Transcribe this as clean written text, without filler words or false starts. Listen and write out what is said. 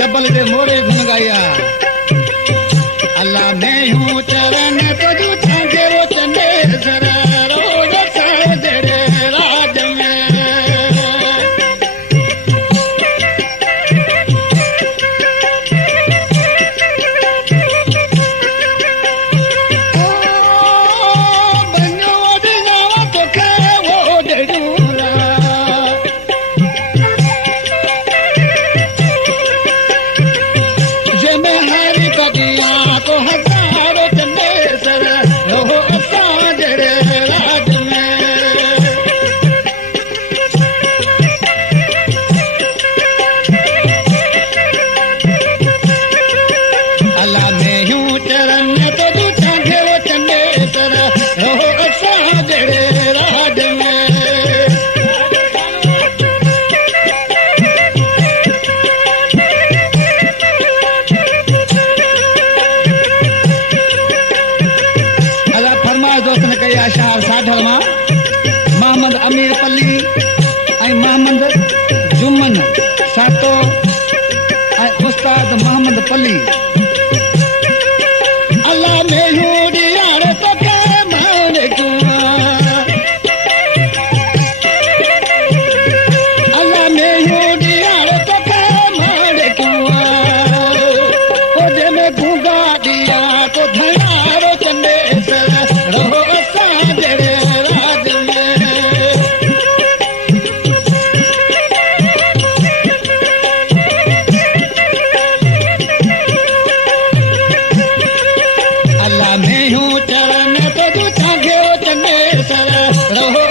जबल दे मोरे गुन गाया अल्लाह मैं हूँ चरण तजू छांगे वो चंदे सर रोज तेरे राज में मोहम्मद अमीर पल्ली ऐं मोहम्मद जुमन सातो ऐं उस्ताद मोहम्मद पल्ली अल्लाह मेहू ॾियार तोखे मान अल्लाह मेहू ॾियार तोखे मान जंहिंमें गूंगा ॾिया तो धयारो चंडे रहो असां जहिड़े राज में अल्लाह में हूँ चरण तो तू छांगे चंडे सर रहो